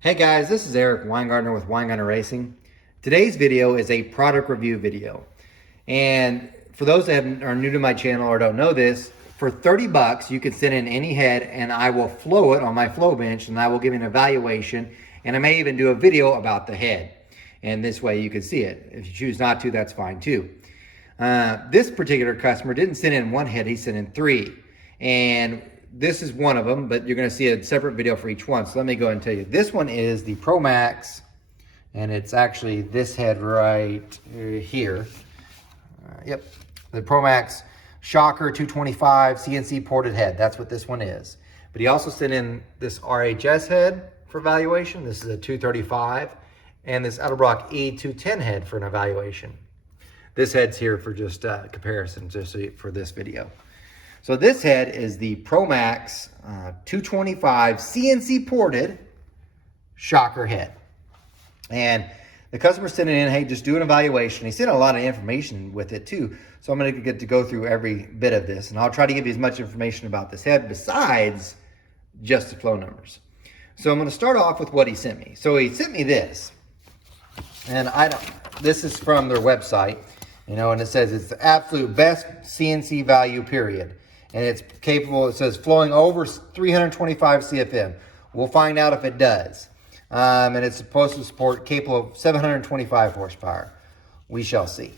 Hey guys, this is Eric Weingartner with Weingartner Racing. Today's video is a product review video. And for those that are new to my channel or don't know this, for 30 bucks, you can send in any head and I will flow it on my flow bench and I will give you an evaluation and I may even do a video about the head. And this way you can see it. If you choose not to, that's fine too. This particular customer didn't send in one head, he sent in three. And this is one of them, but you're going to see a separate video for each one. So let me go and tell you. This one is the ProMaxx, and it's actually this head right here. Yep, the ProMaxx Shocker 225 CNC ported head. That's what this one is. But he also sent in this RHS head for evaluation. This is a 235, and this Edelbrock E210 head for an evaluation. This head's here for just comparison, just for this video. So this head is the ProMaxx 225 CNC ported shocker head. And the customer sent it in, hey, just do an evaluation. He sent a lot of information with it too. So I'm going to get to go through every bit of this. And I'll try to give you as much information about this head besides just the flow numbers. So I'm going to start off with what he sent me. So he sent me this. And this is from their website, you know, and it says it's the absolute best CNC value, period. And it's capable, it says flowing over 325 CFM. We'll find out if it does. And it's supposed to support capable of 725 horsepower. We shall see.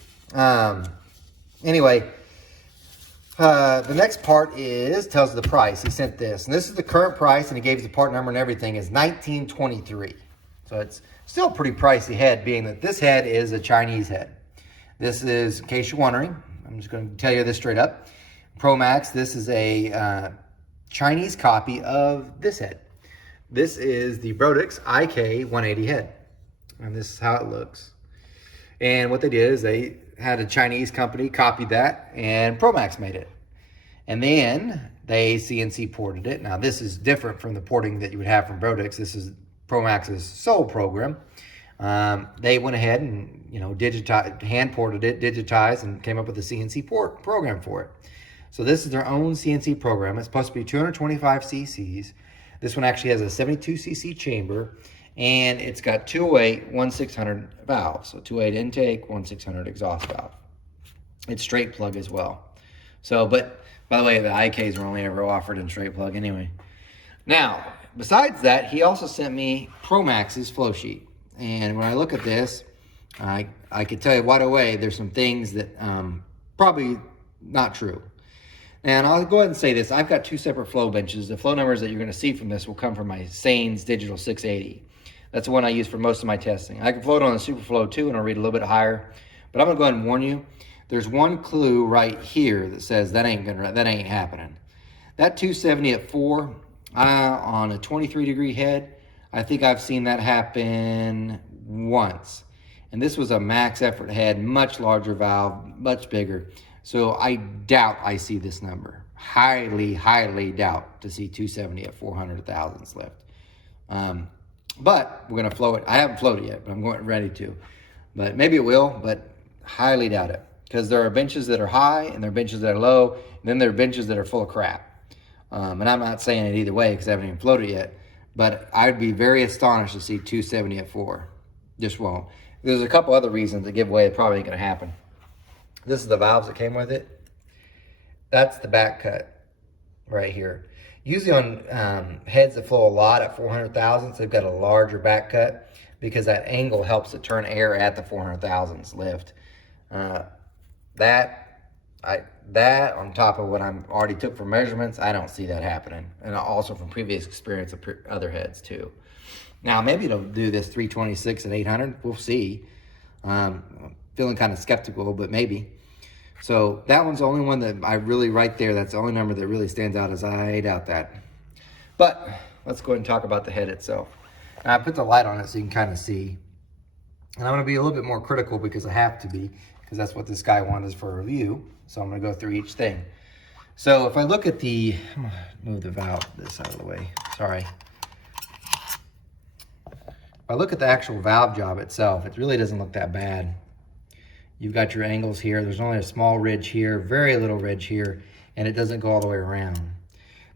Anyway, the next part tells the price. He sent this. And this is the current price, and he gave us the part number and everything, is $19.23. So it's still a pretty pricey head, being that this head is a Chinese head. This is, in case you're wondering, I'm just going to tell you this straight up. ProMaxx, this is a Chinese copy of this head. This is the Brodix IK 180 head. And this is how it looks. And what they did is they had a Chinese company copied that, and ProMaxx made it. And then they CNC ported it. Now this is different from the porting that you would have from Brodix. This is ProMaxx's sole program. They went ahead and, you know, hand ported it, digitized, and came up with a CNC port program for it. So this is their own CNC program. It's supposed to be 225 cc's. This one actually has a 72 cc chamber, and it's got 208 1600 valves. So 208 intake, 1600 exhaust valve. It's straight plug as well. So, but by the way, the IKs were only ever offered in straight plug anyway. Now, besides that, he also sent me ProMaxx's flow sheet. And when I look at this, I could tell you right away there's some things that probably not true. And I'll go ahead and say this. I've got two separate flow benches. The flow numbers that you're going to see from this will come from my Sanes Digital 680. That's the one I use for most of my testing. I can float on the Superflow too, and I'll read a little bit higher. But I'm going to go ahead and warn you. There's one clue right here that says that ain't happening. That 270 at 4 on a 23-degree head, I think I've seen that happen once. And this was a max effort head, much larger valve, much bigger. So I doubt I see this number. Highly, highly doubt to see 270 at 400 thousandths lift. But we're going to flow it. I haven't floated yet, but I'm ready to. But maybe it will, but highly doubt it. Because there are benches that are high and there are benches that are low. And then there are benches that are full of crap. And I'm not saying it either way because I haven't even floated yet. But I'd be very astonished to see 270 at 4. Just won't. There's a couple other reasons that give away it probably ain't going to happen. This is the valves that came with it. That's the back cut right here. Usually on heads that flow a lot at 400 thousandths, they've got a larger back cut because that angle helps it turn air at the 400 thousandths lift. That on top of what I'm already took for measurements, I don't see that happening. And also from previous experience of other heads too. Now maybe it'll do this 326 and 800. We'll see. Feeling kind of skeptical, but maybe. So that one's the only one that I really, right there, that's the only number that really stands out, as I doubt that. But let's go ahead and talk about the head itself. Now, I put the light on it so you can kind of see. And I'm going to be a little bit more critical because I have to be, because that's what this guy wanted for a review. So I'm going to go through each thing. So if I look at I'm going to move the valve this out of the way. Sorry. If I look at the actual valve job itself, it really doesn't look that bad. You've got your angles here. There's only a small ridge here, very little ridge here, and it doesn't go all the way around.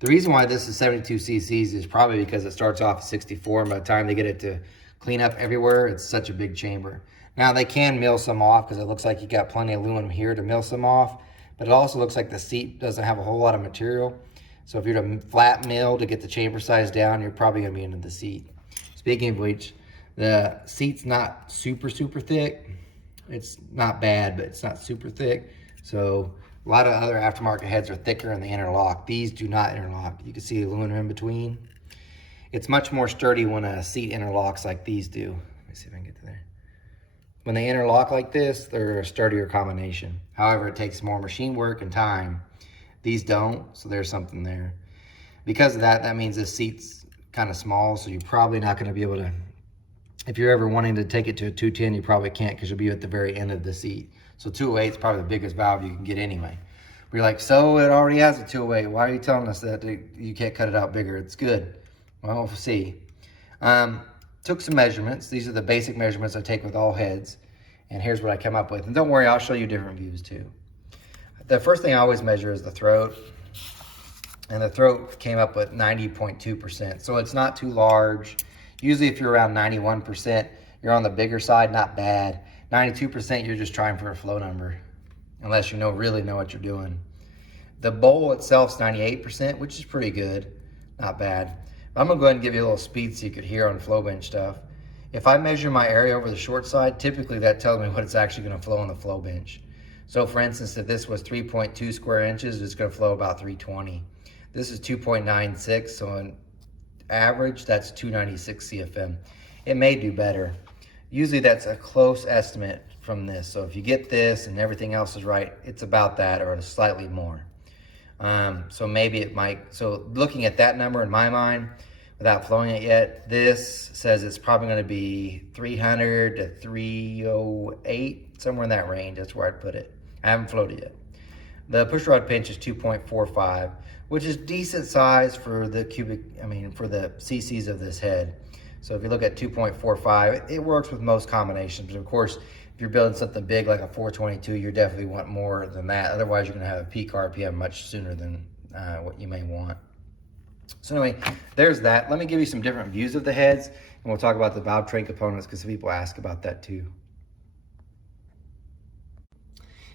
The reason why this is 72 cc's is probably because it starts off at 64, and by the time they get it to clean up everywhere, it's such a big chamber. Now they can mill some off because it looks like you got plenty of aluminum here to mill some off, but it also looks like the seat doesn't have a whole lot of material. So if you're to flat mill to get the chamber size down, you're probably gonna be into the seat. Speaking of which, the seat's not super thick. It's not bad, but it's not super thick. So a lot of other aftermarket heads are thicker and they interlock. These do not interlock. You can see the aluminum in between. It's much more sturdy when a seat interlocks like these do. Let me see if I can get to there. When they interlock like this, they're a sturdier combination. However, it takes more machine work and time. These don't, so there's something there. Because of that, that means this seat's kind of small, so you're probably not gonna be able to, if you're ever wanting to take it to a 210, you probably can't because you'll be at the very end of the seat. So 208 is probably the biggest valve you can get anyway. We're like, so it already has a 208. Why are you telling us that you can't cut it out bigger? It's good. Well, we'll see. Took some measurements. These are the basic measurements I take with all heads. And here's what I came up with. And don't worry, I'll show you different views too. The first thing I always measure is the throat. And the throat came up with 90.2%. So it's not too large. Usually if you're around 91%, you're on the bigger side, not bad. 92%, you're just trying for a flow number, unless you really know what you're doing. The bowl itself's 98%, which is pretty good, not bad. I'm gonna go ahead and give you a little speed so you could hear on flow bench stuff. If I measure my area over the short side, typically that tells me what it's actually gonna flow on the flow bench. So for instance, if this was 3.2 square inches, it's gonna flow about 320. This is 2.96, so on average, that's 296 CFM. It may do better. Usually that's a close estimate from this. So if you get this and everything else is right, it's about that or slightly more. So maybe it might, so looking at that number in my mind, without flowing it yet, this says it's probably gonna be 300 to 308, somewhere in that range. That's where I'd put it. I haven't flowed it yet. The push rod pinch is 2.45, which is decent size for the for the cc's of this head. So if you look at 2.45, it works with most combinations. But of course, if you're building something big like a 422, you definitely want more than that. Otherwise, you're gonna have a peak RPM much sooner than what you may want. So anyway, there's that. Let me give you some different views of the heads, and we'll talk about the valve train components because people ask about that too.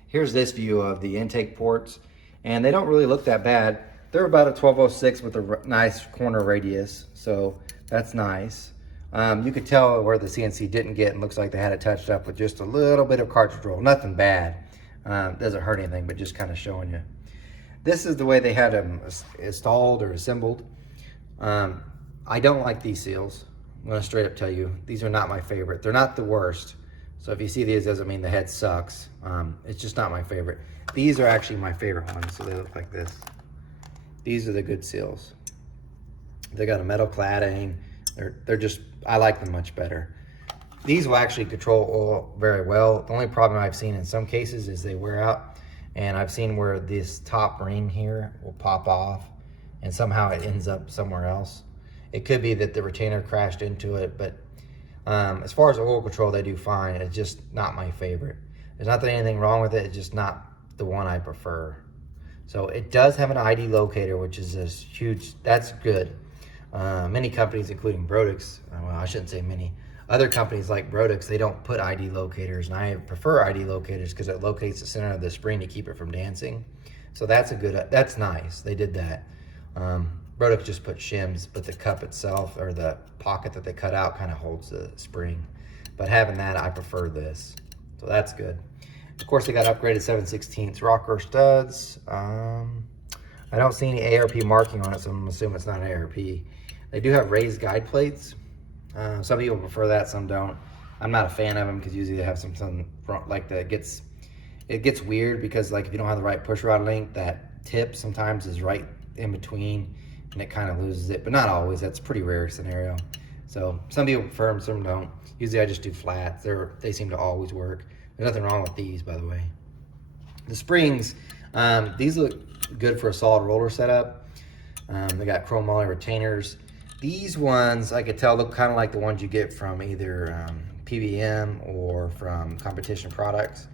Here's this view of the intake ports, and they don't really look that bad. They're about a 1206 with a nice corner radius, so that's nice. You could tell where the CNC didn't get, and looks like they had it touched up with just a little bit of cartridge roll. Nothing bad. Doesn't hurt anything, but just kind of showing you. This is the way they had them installed or assembled. I don't like these seals. I'm gonna straight up tell you, these are not my favorite. They're not the worst. So if you see these, doesn't mean the head sucks. It's just not my favorite. These are actually my favorite ones, so they look like this. These are the good seals. They got a metal cladding. They're just, I like them much better. These will actually control oil very well. The only problem I've seen in some cases is they wear out, and I've seen where this top ring here will pop off and somehow it ends up somewhere else. It could be that the retainer crashed into it, but as far as oil control, they do fine. It's just not my favorite. There's not that anything wrong with it, it's just not the one I prefer. So it does have an ID locator, which is a huge, that's good. Many companies, including Brodix, well, I shouldn't say many, other companies like Brodix, they don't put ID locators, and I prefer ID locators because it locates the center of the spring to keep it from dancing. So that's a good, that's nice, they did that. Brodix just put shims, but the cup itself, or the pocket that they cut out, kind of holds the spring. But having that, I prefer this, so that's good. Of course, they got upgraded 7/16 rocker studs. I don't see any ARP marking on it, so I'm assuming it's not an ARP. They do have raised guide plates. Some people prefer that, some don't. I'm not a fan of them because usually they have something like that. It gets weird because like if you don't have the right push rod length, that tip sometimes is right in between and it kind of loses it, but not always. That's a pretty rare scenario. So some people prefer them, some don't. Usually I just do flats. They seem to always work. There's nothing wrong with these, by the way. The springs, these look good for a solid roller setup. They got chrome moly retainers. These ones, I could tell, look kind of like the ones you get from either PBM or from competition products.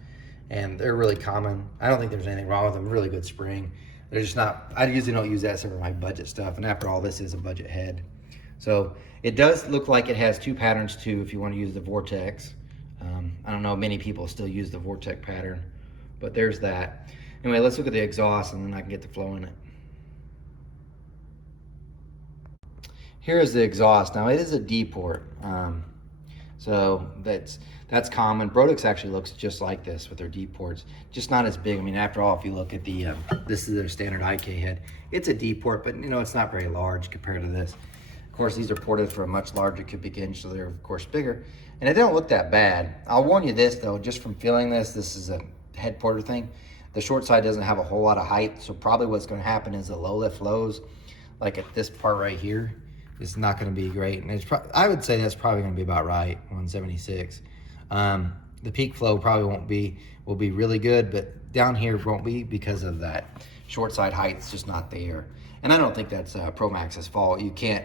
And they're really common. I don't think there's anything wrong with them. Really good spring. They're just not, I usually don't use that except for my budget stuff. And after all, this is a budget head. So it does look like it has 2 patterns too if you want to use the Vortex. I don't know, many people still use the Vortex pattern, but there's that. Anyway, let's look at the exhaust and then I can get the flow in it. Here is the exhaust. Now it is a D port, so that's common. Brodix actually looks just like this with their D ports, just not as big. I mean, after all, if you look at the, this is their standard IK head. It's a D port, but you know, it's not very large compared to this. Of course, these are ported for a much larger cubic inch, so they're of course bigger. And they don't look that bad. I'll warn you this though, just from feeling this is a head porter thing. The short side doesn't have a whole lot of height, so probably what's gonna happen is the low lift flows, like at this part right here, is not gonna be great. And it's I would say that's probably gonna be about right, 176. The peak flow probably will be really good, but down here won't be because of that short side height. It's just not there. And I don't think that's ProMaxx's fault. You can't,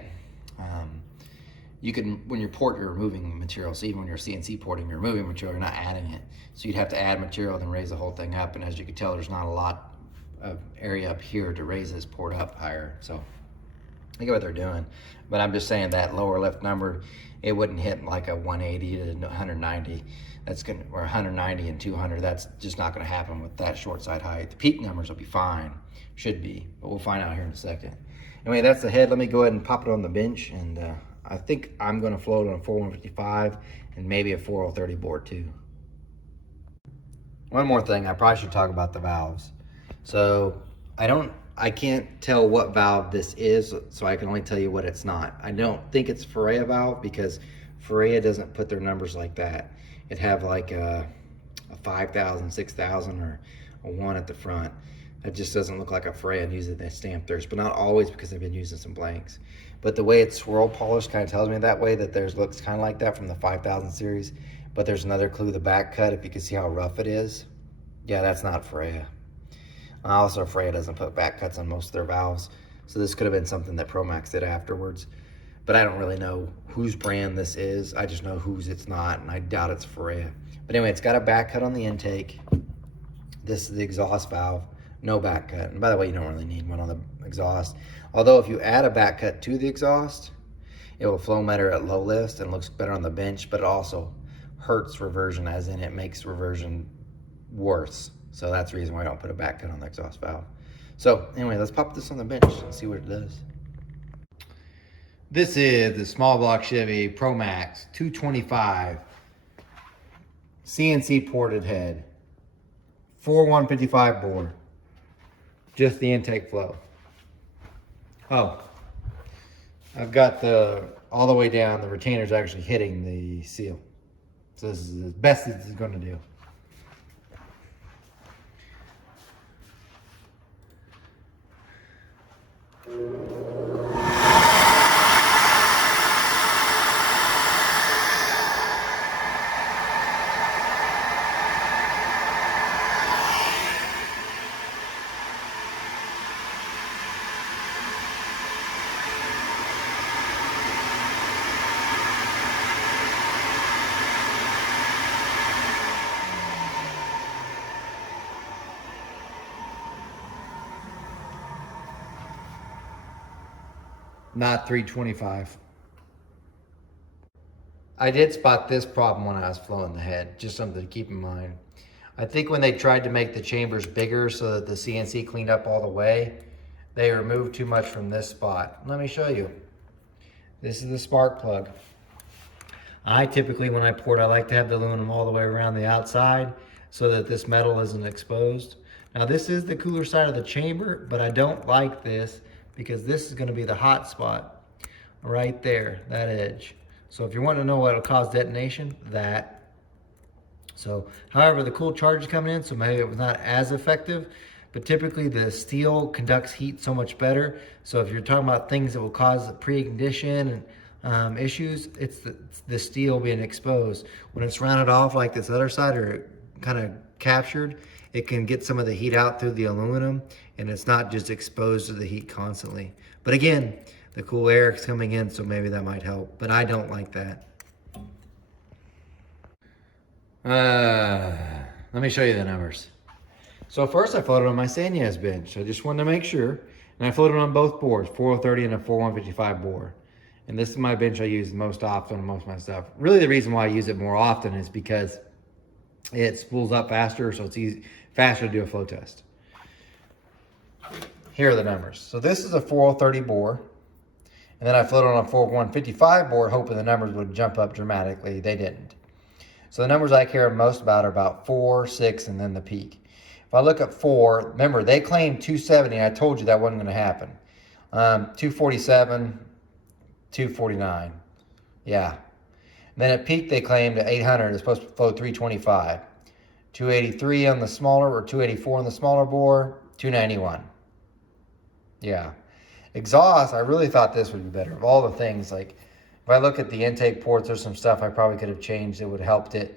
you can, when you're you're removing material. So even when you're CNC porting, you're removing material, you're not adding it. So you'd have to add material, then raise the whole thing up. And as you can tell, there's not a lot of area up here to raise this port up higher. So I get what they're doing, but I'm just saying that lower lift number, it wouldn't hit like a 180 to 190. That's gonna, or 190 and 200. That's just not gonna happen with that short side height. The peak numbers will be fine, should be, but we'll find out here in a second. Anyway, that's the head. Let me go ahead and pop it on the bench, and I think I'm gonna float on a 4155 and maybe a 4030 board too. One more thing, I probably should talk about the valves. So I can't tell what valve this is, so I can only tell you what it's not. I don't think it's Ferrea valve because Ferrea doesn't put their numbers like that. It have like a 5,000, 6,000, or a 1 at the front. It just doesn't look like a Ferrea, and usually they stamp theirs, but not always because they've been using some blanks. But the way it's swirl polished kind of tells me that way, that theirs looks kind of like that from the 5000 series. But there's another clue, the back cut, if you can see how rough it is. Yeah, that's not Ferrea. Also, Ferrea doesn't put back cuts on most of their valves, so this could have been something that ProMaxx did afterwards. But I don't really know whose brand this is. I just know whose it's not, and I doubt it's Ferrea. But anyway, it's got a back cut on the intake. This is the exhaust valve, no back cut. And by the way, you don't really need one on the exhaust. Although if you add a back cut to the exhaust, it will flow better at low lifts and looks better on the bench, but it also hurts reversion, as in it makes reversion worse. So that's the reason why I don't put a back cut on the exhaust valve. So anyway, let's pop this on the bench and see what it does. This is the small block Chevy ProMaxx 225 CNC ported head, 4155 bore, just the intake flow. Oh, I've got all the way down, the retainer's actually hitting the seal. So this is as best as it's going to do. Not 325. I did spot this problem when I was flowing the head, just something to keep in mind. I think when they tried to make the chambers bigger so that the CNC cleaned up all the way, they removed too much from this spot. Let me show you. This is the spark plug. I typically, when I port, I like to have the aluminum all the way around the outside so that this metal isn't exposed. Now this is the cooler side of the chamber, but I don't like this because this is going to be the hot spot right there, that edge. So if you want to know what will cause detonation, that. So, however, the cool charge is coming in, so maybe it was not as effective, but typically the steel conducts heat so much better. So if you're talking about things that will cause preignition and issues, it's the steel being exposed. When it's rounded off like this other side, or kind of captured, it can get some of the heat out through the aluminum, and it's not just exposed to the heat constantly. But again, the cool air is coming in, so maybe that might help, but I don't like that. Let me show you the numbers. So first I floated on my CNC bench. I just wanted to make sure. And I floated on both boards, 4030 and a 4155 board. And this is my bench I use most often on most of my stuff. Really the reason why I use it more often is because it spools up faster, so it's faster to do a flow test. Here are the numbers. So this is a 4030 bore. And then I floated on a 4155 board hoping the numbers would jump up dramatically. They didn't. So the numbers I care most about are about 4, 6, and then the peak. If I look at 4, remember they claimed 270. I told you that wasn't going to happen. 247, 249. Yeah. And then at peak they claimed at 800 it's supposed to flow 325. 283 on the smaller, or 284 on the smaller bore, 291. Yeah. Exhaust, I really thought this would be better. Of all the things, like if I look at the intake ports, there's some stuff I probably could have changed that would have helped it.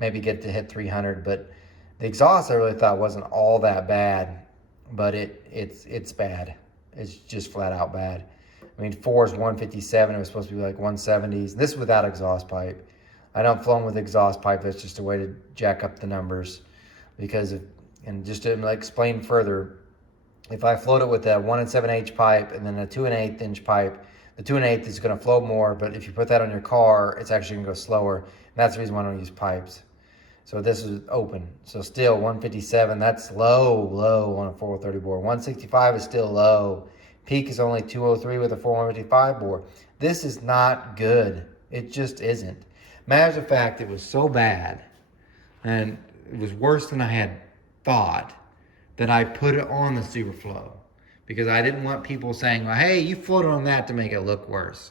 Maybe get to hit 300, but the exhaust I really thought wasn't all that bad, but it's bad. It's just flat out bad. I mean, 4 is 157. It was supposed to be like 170s. This is without exhaust pipe. I don't flow them with exhaust pipe. That's just a way to jack up the numbers because of, and just to explain further, if I float it with a 1 7/8 pipe and then a 2 1/8 inch pipe, the 2 1/8 is going to flow more, but if you put that on your car, it's actually going to go slower. And that's the reason why I don't use pipes. So this is open. So still 157, that's low on a 430 board. 165 is still low. Peak is only 203 with a 4155 board. This is not good. It just isn't. Matter of fact, it was so bad, and it was worse than I had thought, that I put it on the Superflow because I didn't want people saying, well, hey, you floated on that to make it look worse.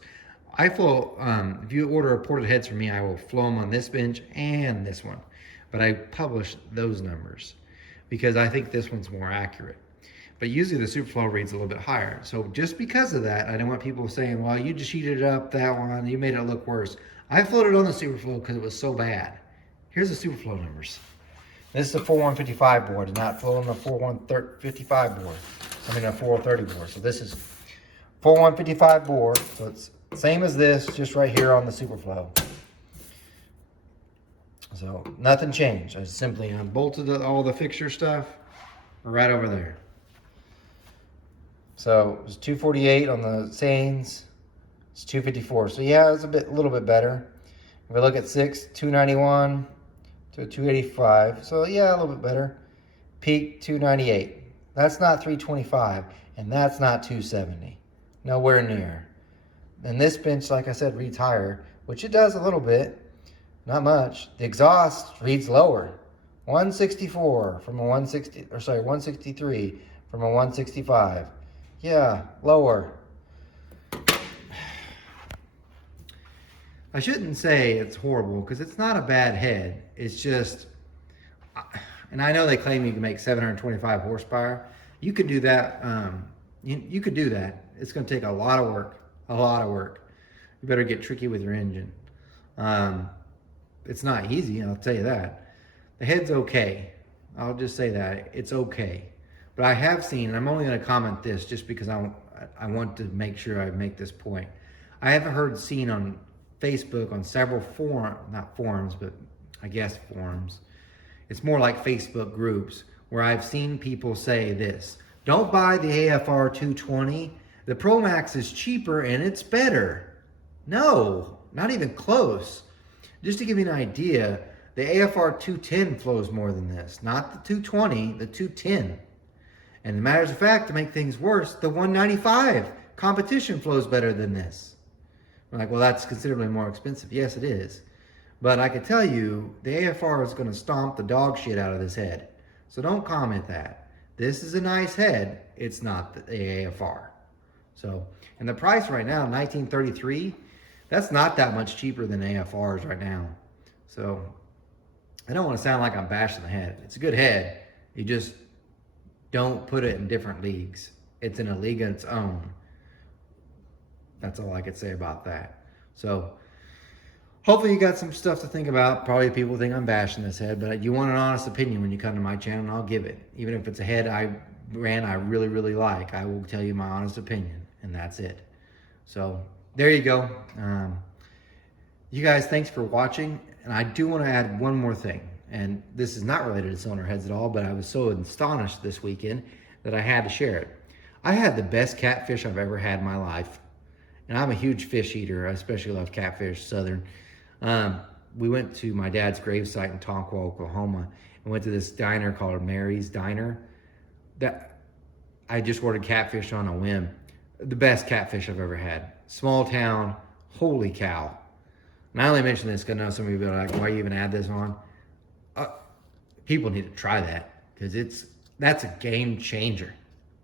I flow, if you order ported heads from me, I will flow them on this bench and this one. But I publish those numbers because I think this one's more accurate. But usually the Superflow reads a little bit higher. So just because of that, I didn't want people saying, well, you just heated up that one, you made it look worse. I floated on the Superflow because it was so bad. Here's the Superflow numbers. This is a 4155 board, and not flow on the 4155 board. I mean a 430 board. So this is 4155 board. So it's same as this, just right here on the Superflow. So nothing changed. I simply unbolted all the fixture stuff right over there. So it was 248 on the Sanes. It's 254. So yeah, it's a little bit better. If we look at 6, 291 to 285. So yeah, a little bit better. Peak 298. That's not 325, and that's not 270. Nowhere near. And this bench, like I said, reads higher, which it does a little bit, not much. The exhaust reads lower. 164 from a 160, or sorry, 163 from a 165. Yeah, lower. I shouldn't say it's horrible because it's not a bad head. It's just, and I know they claim you can make 725 horsepower. You could do that. You could do that. It's going to take a lot of work. A lot of work. You better get tricky with your engine. It's not easy, I'll tell you that. The head's okay. I'll just say that. It's okay. But I have seen, and I'm only going to comment this just because I want to make sure I make this point. I have seen on Facebook, on several not forums, but I guess forums. It's more like Facebook groups where I've seen people say this: don't buy the AFR 220. The Promaxx is cheaper and it's better. No, not even close. Just to give you an idea, the AFR 210 flows more than this. Not the 220, the 210. And the matter of fact, to make things worse, the 195 competition flows better than this. I'm like, well, that's considerably more expensive. Yes, it is. But I can tell you, the AFR is going to stomp the dog shit out of this head. So don't comment that. This is a nice head. It's not the AFR. So, and the price right now, $1933, that's not that much cheaper than AFRs right now. So, I don't want to sound like I'm bashing the head. It's a good head. You just don't put it in different leagues. It's in a league of its own. That's all I could say about that. So, hopefully you got some stuff to think about. Probably people think I'm bashing this head, but you want an honest opinion when you come to my channel, and I'll give it. Even if it's a head I really, really like, I will tell you my honest opinion, and that's it. So, there you go. You guys, thanks for watching. And I do want to add one more thing. And this is not related to cylinder heads at all, but I was so astonished this weekend that I had to share it. I had the best catfish I've ever had in my life. And I'm a huge fish eater. I especially love catfish, southern. We went to my dad's gravesite in Tonka, Oklahoma, and went to this diner called Mary's Diner. That I just ordered catfish on a whim. The best catfish I've ever had. Small town, holy cow. And I only mention this because I know some of you will be like, why you even add this on? People need to try that because that's a game changer.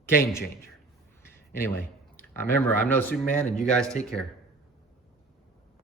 Game changer. Anyway, remember, I'm no Superman, and you guys take care.